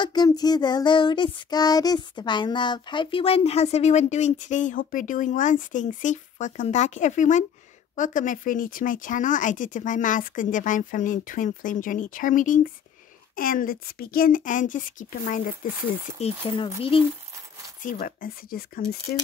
Welcome to the Lotus Goddess Divine Love. Hi everyone, how's everyone doing today? Hope you're doing well and staying safe. Welcome back everyone. Welcome if you're new to my channel. I do Divine Masculine, Divine Feminine, Twin Flame Journey Charm readings. And let's begin, and just keep in mind that this is a general reading. Let's see what messages comes through.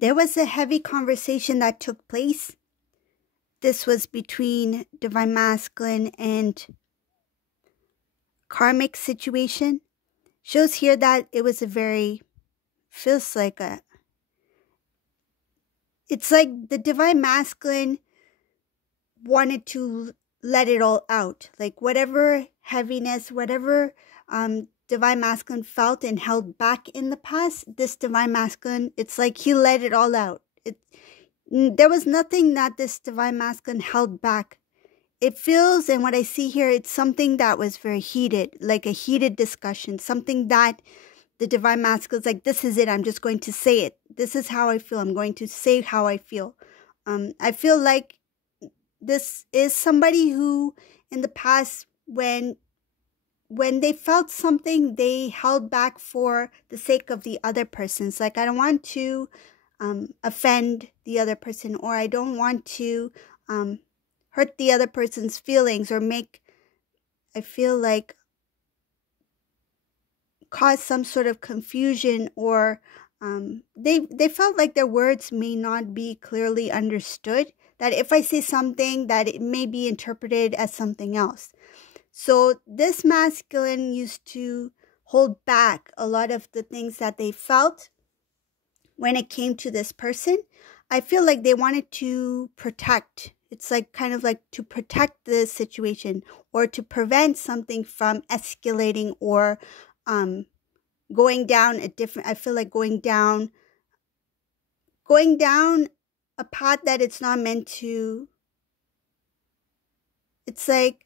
There was a heavy conversation that took place. This was between Divine Masculine and karmic situation. Shows here that it was feels like it's like the Divine Masculine wanted to let it all out. Like whatever heaviness, whatever Divine Masculine felt and held back in the past, this Divine Masculine, it's like he let it all out. There was nothing that this Divine Masculine held back. It feels, and what I see here, it's something that was very heated, like a heated discussion, something that the Divine Masculine is like, this is it, I'm just going to say it. This is how I feel, I'm going to say how I feel. I feel like this is somebody who, in the past, when they felt something, they held back for the sake of the other person. It's like, I don't want to offend the other person, or I don't want to hurt the other person's feelings, or I feel like, cause some sort of confusion, or they felt like their words may not be clearly understood, that if I say something, that it may be interpreted as something else. So this masculine used to hold back a lot of the things that they felt when it came to this person. I feel like they wanted to protect. It's like kind of like to protect the situation, or to prevent something from escalating, or going down I feel like going down a path that it's not meant to. It's like,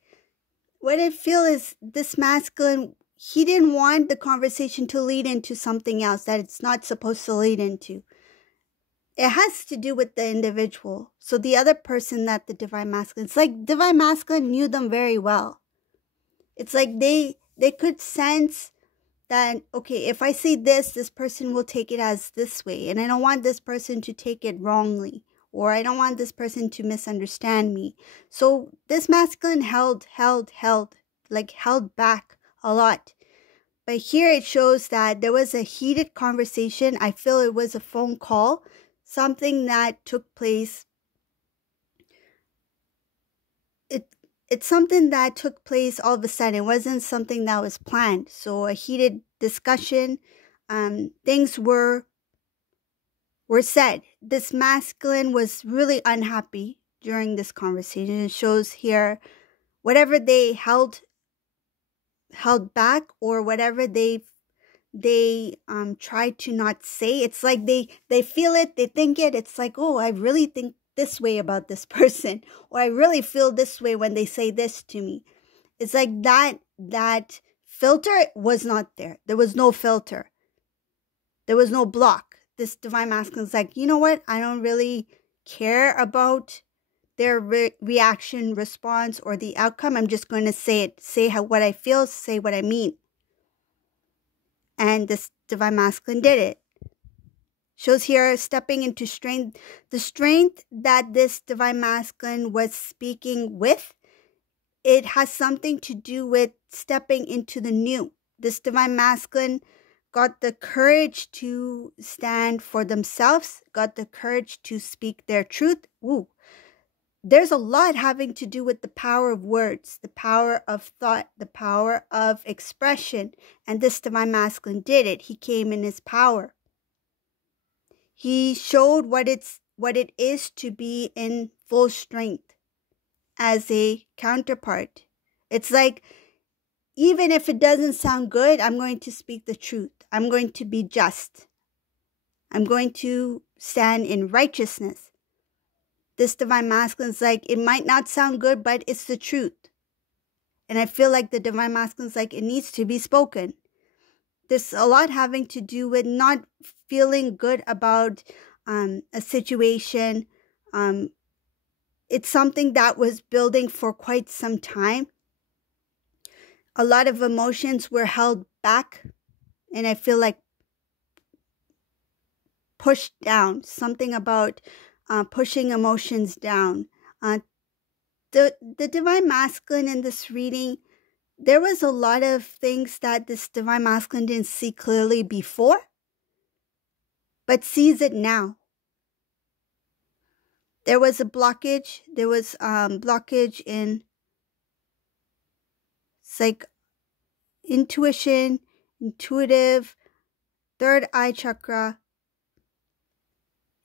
what I feel is this masculine, he didn't want the conversation to lead into something else that it's not supposed to lead into. It has to do with the individual. So the other person that the Divine Masculine, it's like Divine Masculine knew them very well. It's like they could sense that, okay, if I say this person will take it as this way, and I don't want this person to take it wrongly, or I don't want this person to misunderstand me. So this masculine held back a lot. But here it shows that there was a heated conversation. I feel it was a phone call, something that took place. It's something that took place all of a sudden. It wasn't something that was planned. So a heated discussion, things were said. This masculine was really unhappy during this conversation. It shows here whatever they held back, or whatever they tried to not say. It's like they feel it, they think it. It's like, oh, I really think this way about this person, or I really feel this way when they say this to me. It's like that filter was not there. There was no filter. There was no block. This Divine Masculine is like, you know what? I don't really care about their reaction, response, or the outcome. I'm just going to say it. Say what I feel, say what I mean. And this Divine Masculine did it. Shows here stepping into strength. The strength that this Divine Masculine was speaking with, it has something to do with stepping into the new. This Divine Masculine got the courage to stand for themselves, got the courage to speak their truth. Woo. There's a lot having to do with the power of words, the power of thought, the power of expression. And this Divine Masculine did it. He came in his power. He showed what it is to be in full strength as a counterpart. It's like, even if it doesn't sound good, I'm going to speak the truth. I'm going to be just. I'm going to stand in righteousness. This Divine Masculine is like, it might not sound good, but it's the truth. And I feel like the Divine Masculine is like, it needs to be spoken. There's a lot having to do with not feeling good about a situation. It's something that was building for quite some time. A lot of emotions were held back, and I feel like pushed down. Something about pushing emotions down. The Divine Masculine in this reading, there was a lot of things that this Divine Masculine didn't see clearly before, but sees it now. There was a blockage. There was blockage in, it's like intuition, intuitive, third eye chakra.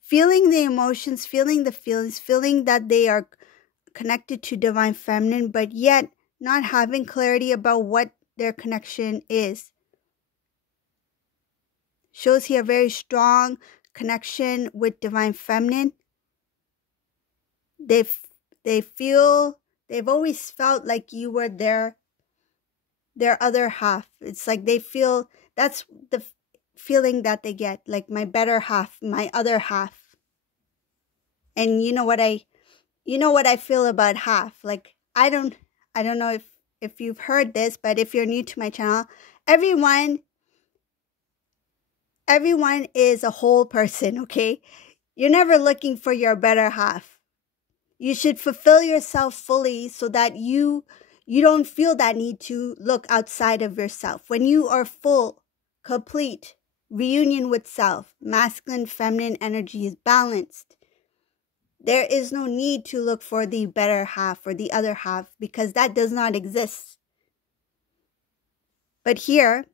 Feeling the emotions, feeling the feelings, feeling that they are connected to Divine Feminine, but yet not having clarity about what their connection is. Shows here a very strong connection with Divine Feminine. They've always felt like you were their other half. It's like they feel, that's the feeling that they get, like my better half, my other half. And you know what I feel about half. Like I don't know if you've heard this, but if you're new to my channel, everyone is a whole person, okay? You're never looking for your better half. You should fulfill yourself fully so that you don't feel that need to look outside of yourself. When you are full, complete, reunion with self, masculine, feminine energy is balanced. There is no need to look for the better half or the other half, because that does not exist. But here,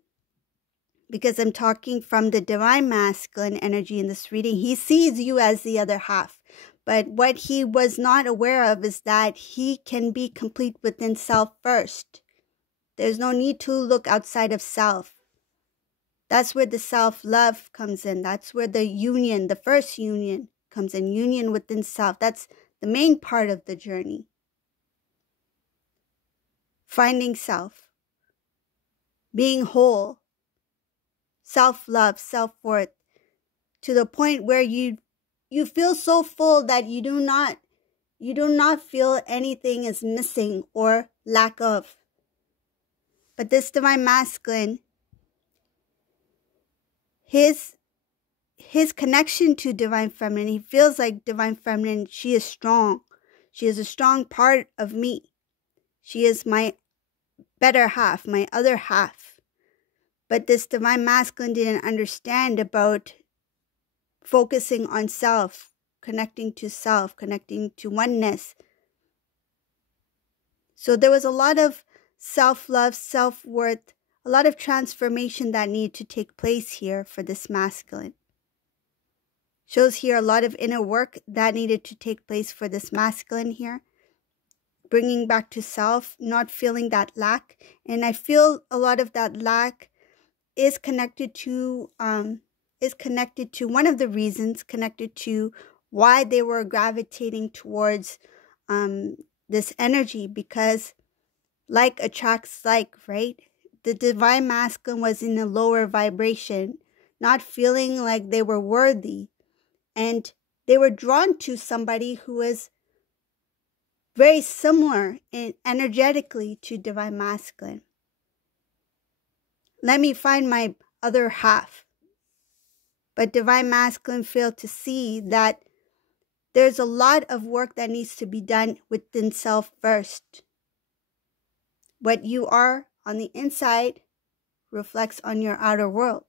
because I'm talking from the Divine Masculine energy in this reading, he sees you as the other half. But what he was not aware of is that he can be complete within self first. There's no need to look outside of self. That's where the self-love comes in. That's where the union, the first union, comes in. Union within self. That's the main part of the journey. Finding self. Being whole. Self-love, self-worth. To the point where you feel so full that you do not feel anything is missing or lack of. But this Divine Masculine, his connection to Divine Feminine, he feels like Divine Feminine, she is strong. She is a strong part of me. She is my better half, my other half. But this Divine Masculine didn't understand about focusing on self, connecting to oneness. So there was a lot of self-love, self-worth, a lot of transformation that needed to take place here for this masculine. Shows here a lot of inner work that needed to take place for this masculine here. Bringing back to self, not feeling that lack. And I feel a lot of that lack is connected to one of the reasons connected to why they were gravitating towards this energy, because like attracts like, right? The Divine Masculine was in a lower vibration, not feeling like they were worthy, and they were drawn to somebody who was very similar energetically to Divine Masculine. Let me find my other half. But Divine Masculine failed to see that there's a lot of work that needs to be done within self first. What you are on the inside reflects on your outer world.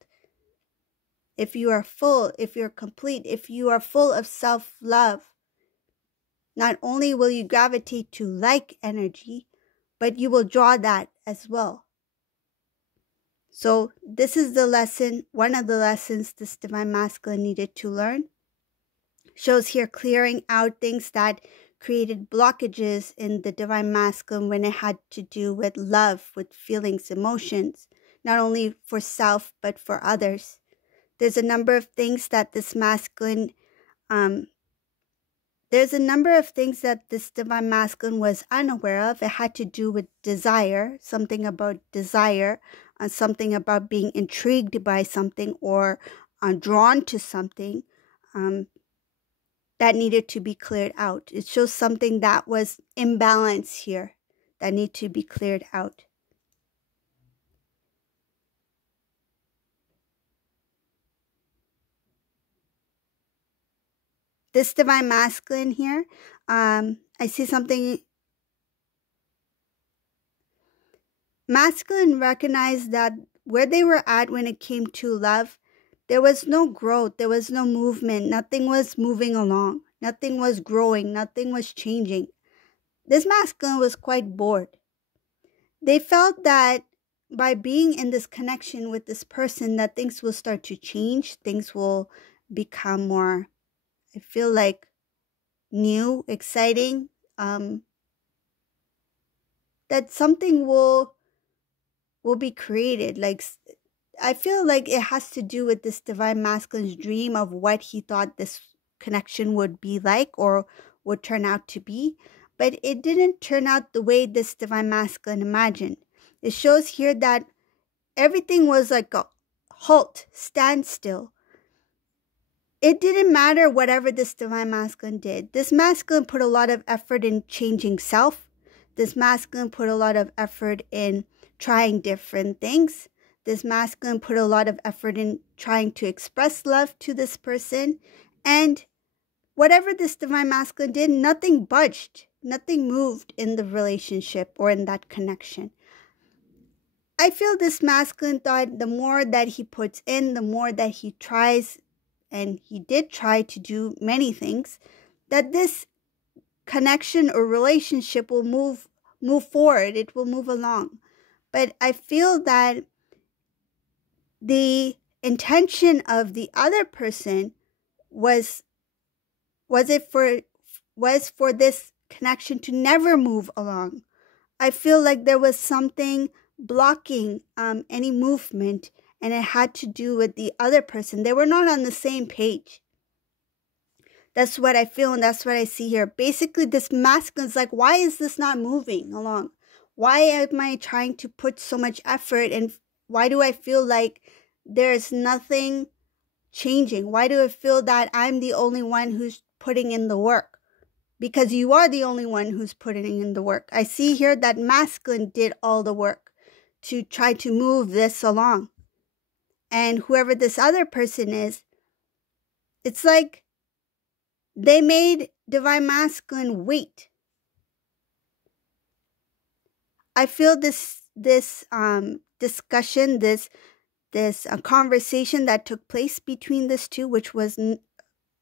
if you are full, if you're complete, if you are full of self-love, not only will you gravitate to like energy, but you will draw that as well. So this is the lesson, one of the lessons this Divine Masculine needed to learn. Shows here clearing out things that created blockages in the Divine Masculine when it had to do with love, with feelings, emotions, not only for self, but for others. There's a number of things that this masculine, there's a number of things that this Divine Masculine was unaware of. It had to do with desire, something about desire, something about being intrigued by something or drawn to something that needed to be cleared out. It shows something that was imbalanced here that need to be cleared out. This Divine Masculine here, I see something. Masculine recognized that where they were at when it came to love, there was no growth, there was no movement, nothing was moving along, nothing was growing, nothing was changing. This masculine was quite bored. They felt that by being in this connection with this person that things will start to change, things will become more, I feel like, new, exciting, that something will be created. Like, I feel like it has to do with this Divine Masculine's dream of what he thought this connection would be like or would turn out to be. But it didn't turn out the way this Divine Masculine imagined. It shows here that everything was like a halt, standstill. It didn't matter whatever this Divine Masculine did. This masculine put a lot of effort in changing self. This masculine put a lot of effort in trying different things. This masculine put a lot of effort in trying to express love to this person. And whatever this Divine Masculine did, nothing budged. Nothing moved in the relationship or in that connection. I feel this masculine thought the more that he puts in, the more that he tries, and he did try to do many things, that this connection or relationship will move forward. It will move along. But I feel that the intention of the other person was for this connection to never move along. I feel like there was something blocking any movement, and it had to do with the other person. They were not on the same page. That's what I feel, and that's what I see here. Basically, this masculine is like, why is this not moving along? Why am I trying to put so much effort, and why do I feel like there's nothing changing? Why do I feel that I'm the only one who's putting in the work? Because you are the only one who's putting in the work. I see here that masculine did all the work to try to move this along. And whoever this other person is, it's like they made Divine Masculine wait. I feel this discussion, this conversation that took place between these two, which was,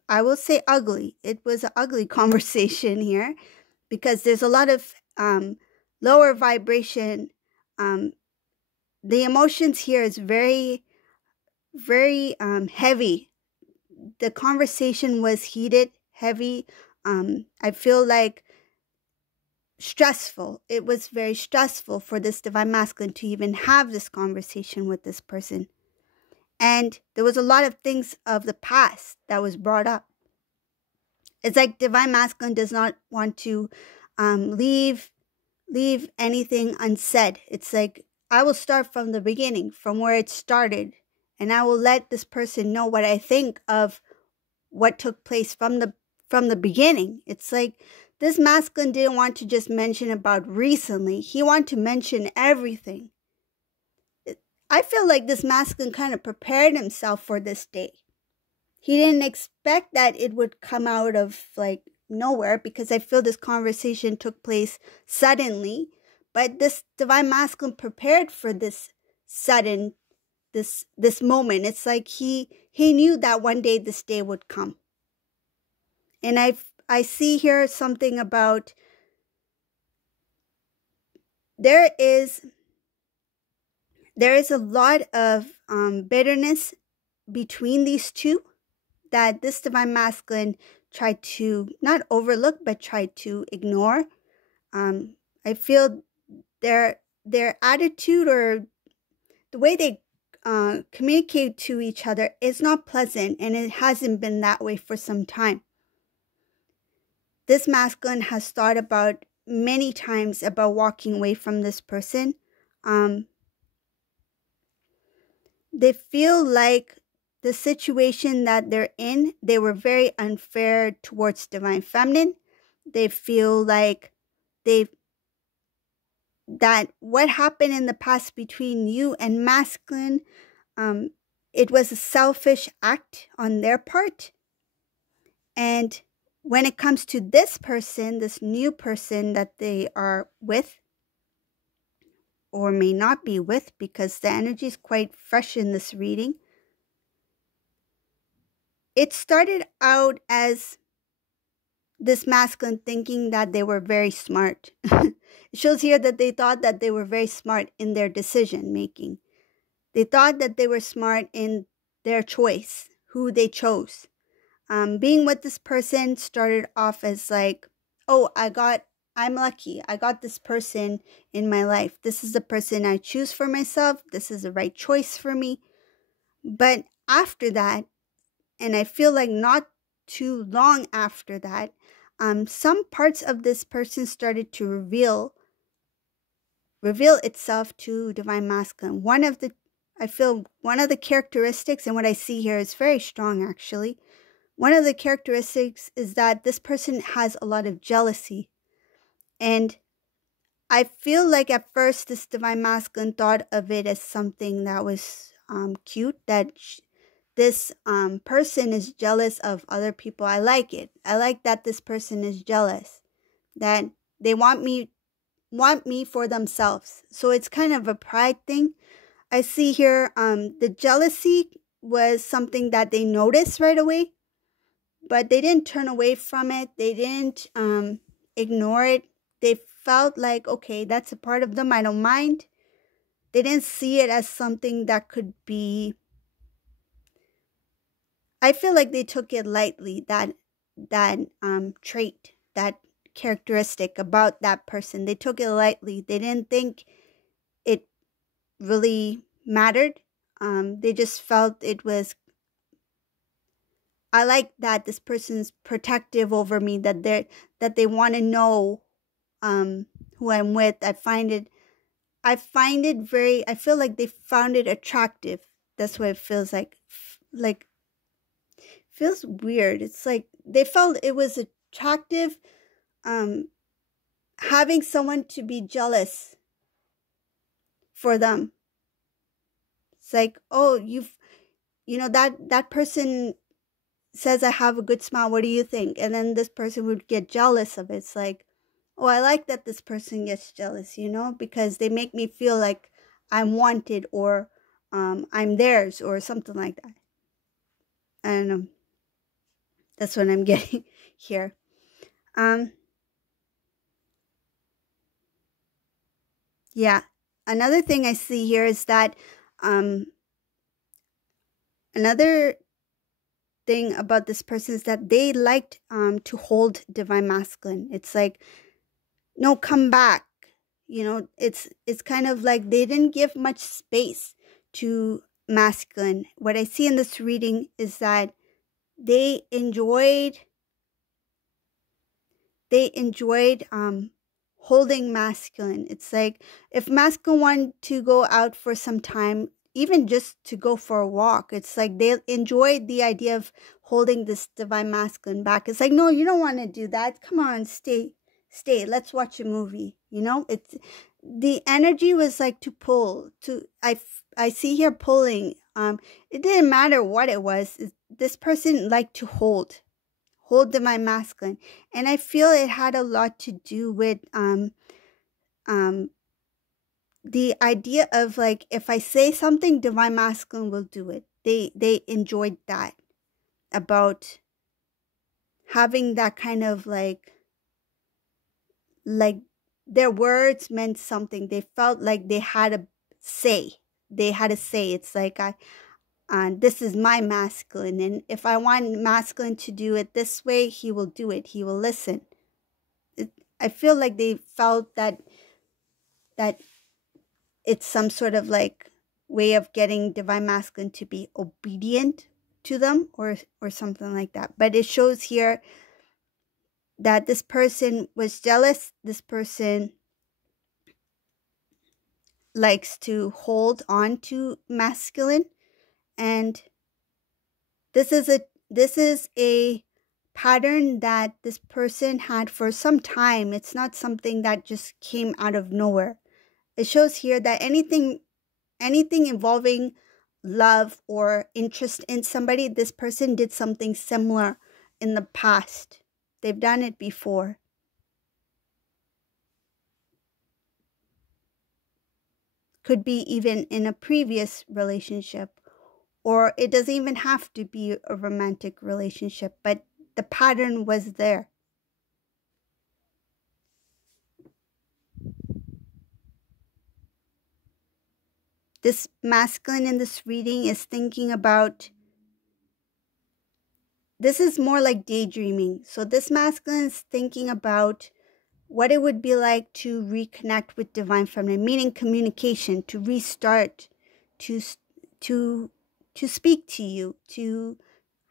I will say, ugly. It was an ugly conversation here because there's a lot of lower vibration. The emotions here is very, very heavy. The conversation was heated, heavy. I feel like stressful. It was very stressful for this Divine Masculine to even have this conversation with this person. And there was a lot of things of the past that was brought up. It's like Divine Masculine does not want to leave anything unsaid. It's like, I will start from the beginning, from where it started, and I will let this person know what I think of what took place from the beginning. It's like this masculine didn't want to just mention about recently. He wanted to mention everything. I feel like this masculine kind of prepared himself for this day. He didn't expect that it would come out of like nowhere, because I feel this conversation took place suddenly. But this Divine Masculine prepared for this sudden, this moment. It's like he he knew that one day this day would come. And I see here something about there is a lot of bitterness between these two that this divine masculine tried to not overlook but tried to ignore. I feel their attitude or the way they communicate to each other is not pleasant, and it hasn't been that way for some time. This masculine has thought about many times about walking away from this person. They feel like the situation that they're in, they were very unfair towards divine feminine. They feel like that what happened in the past between you and masculine, it was a selfish act on their part. And when it comes to this person, this new person that they are with, or may not be with, because the energy is quite fresh in this reading, it started out as this masculine thinking that they were very smart. It shows here that they thought that they were very smart in their decision making. They thought that they were smart in their choice, who they chose. Being with this person started off as like, oh, I'm lucky. I got this person in my life. This is the person I choose for myself. This is the right choice for me. But after that, and I feel like not too long after that, some parts of this person started to reveal itself to divine masculine. One of the characteristics, and what I see here is very strong actually. One of the characteristics is that this person has a lot of jealousy. And I feel like at first this divine masculine thought of it as something that was cute, that this person is jealous of other people. I like it. I like that this person is jealous, that they want me for themselves. So it's kind of a pride thing. I see here the jealousy was something that they noticed right away, but they didn't turn away from it. They didn't ignore it. They felt like, okay, that's a part of them. I don't mind. They didn't see it as something that could be... I feel like they took it lightly, that trait, that characteristic about that person. They took it lightly. They didn't think it really mattered. They just felt it was... I like that this person's protective over me, that they want to know who I'm with. I feel like they found it attractive. That's what it feels like. Feels weird. It's like they felt it was attractive, having someone to be jealous for them. It's like, oh, that person says I have a good smile. What do you think? And then this person would get jealous of it. It's like, oh, I like that this person gets jealous, because they make me feel like I'm wanted, or I'm theirs, or something like that. I don't know. That's what I'm getting here. Yeah. Another thing I see here is that another thing about this person is that they liked to hold divine masculine. It's like, no, come back. It's kind of like they didn't give much space to masculine. What I see in this reading is that they enjoyed holding masculine. It's like if masculine wanted to go out for some time, even just to go for a walk, it's like they enjoyed the idea of holding this divine masculine back. It's like, no, you don't want to do that. Come on, stay. Let's watch a movie. It's the energy was like to pull. I see here pulling. It didn't matter what it was. This person liked to hold divine masculine, and I feel it had a lot to do with the idea of like, if I say something, divine masculine will do it. they enjoyed that, about having that kind of like their words meant something. They felt like they had a say. They had a say. It's like, this is my masculine, and if I want masculine to do it this way, he will do it. He will listen. I feel like they felt that it's some sort of like way of getting divine masculine to be obedient to them, or something like that. But it shows here that this person was jealous. This person likes to hold on to masculine, and this is a pattern that this person had for some time. It's not something that just came out of nowhere. It shows here that anything involving love or interest in somebody, this person did something similar in the past. They've done it before. Could be even in a previous relationship, or it doesn't even have to be a romantic relationship, but the pattern was there. This masculine in this reading is thinking about, this is more like daydreaming. So this masculine is thinking about what it would be like to reconnect with divine feminine, meaning communication, to restart, to speak to you, to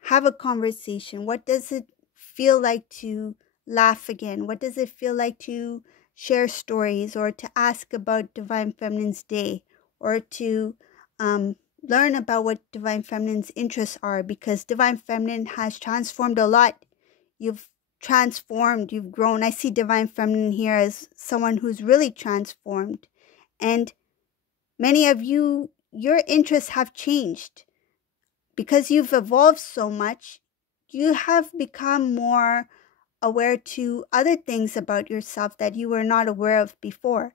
have a conversation. What does it feel like to laugh again? What does it feel like to share stories, or to ask about divine feminine's day, or to learn about what divine feminine's interests are? Because divine feminine has transformed a lot. You've transformed, you've grown. I see divine feminine here as someone who's really transformed, and many of you, your interests have changed because you've evolved so much. You have become more aware to other things about yourself that you were not aware of before.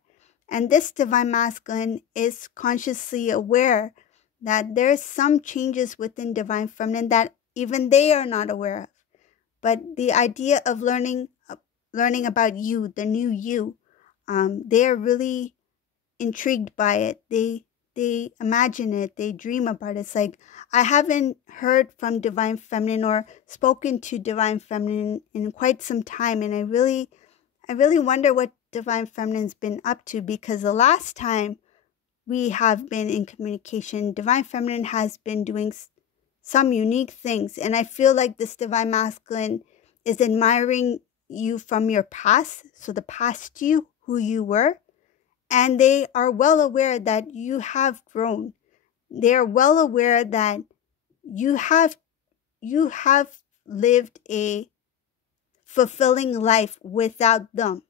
And this divine masculine is consciously aware that there's some changes within divine feminine that even they are not aware of. But the idea of learning about you, the new you, they are really intrigued by it. They imagine it. They dream about it. It's like, I haven't heard from divine feminine or spoken to divine feminine in quite some time, and I really wonder what divine feminine's been up to, because the last time we have been in communication, divine feminine has been doing some unique things, and I feel like this divine masculine is admiring you from your past, so the past you, who you were, and they are well aware that you have grown. They are well aware that you have lived a fulfilling life without them.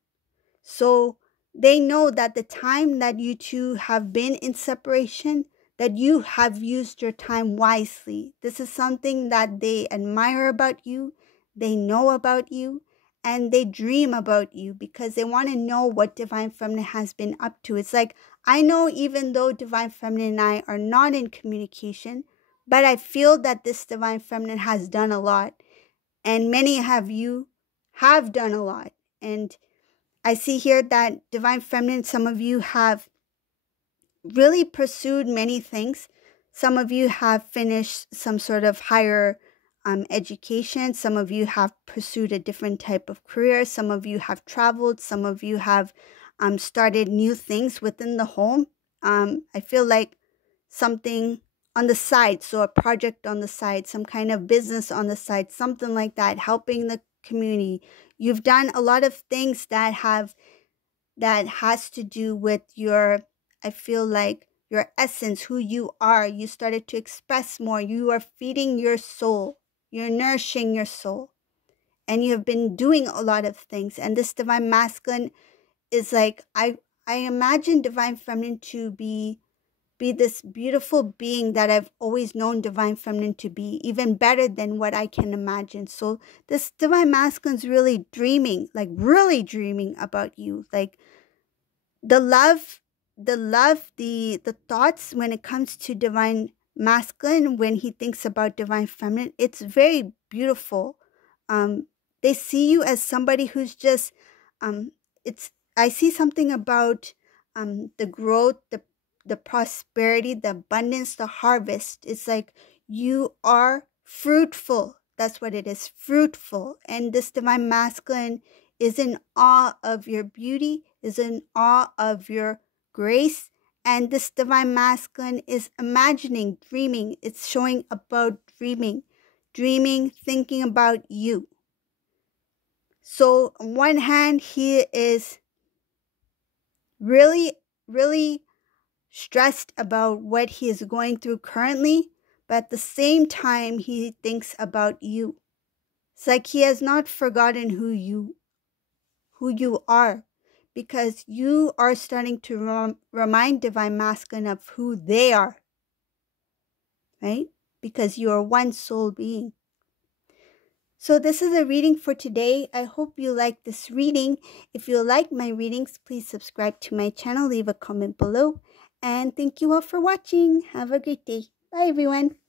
So they know that the time that you two have been in separation, that you have used your time wisely. This is something that they admire about you, they know about you, and they dream about you because they want to know what divine feminine has been up to. It's like, I know even though divine feminine and I are not in communication, but I feel that this divine feminine has done a lot, and many of you have done a lot. And I see here that divine feminine, some of you have really pursued many things. Some of you have finished some sort of higher education. Some of you have pursued a different type of career. Some of you have traveled. Some of you have started new things within the home. I feel like something on the side, so a project on the side, some kind of business on the side, something like that, helping the community. You've done a lot of things that has to do with your, I feel like, your essence, who you are. You started to express more. You are feeding your soul. You're nourishing your soul. And you have been doing a lot of things. And this divine masculine is like, I imagine divine feminine to be this beautiful being that I've always known divine feminine to be, even better than what I can imagine. So this divine masculine's really dreaming, like really dreaming about you. Like the thoughts when it comes to divine masculine when he thinks about divine feminine, it's very beautiful. They see you as somebody who's just I see something about the growth, the prosperity, the abundance, the harvest. It's like you are fruitful. That's what it is, fruitful. And this divine masculine is in awe of your beauty, is in awe of your grace. And this divine masculine is imagining, dreaming. It's showing about dreaming, thinking about you. So on one hand, he is really, really stressed about what he is going through currently, but at the same time, he thinks about you. It's like he has not forgotten who you are, because you are starting to remind divine masculine of who they are, right? Because you are one soul being. So this is a reading for today. I hope you like this reading. If you like my readings, please subscribe to my channel, leave a comment below, and thank you all for watching. Have a great day. Bye everyone.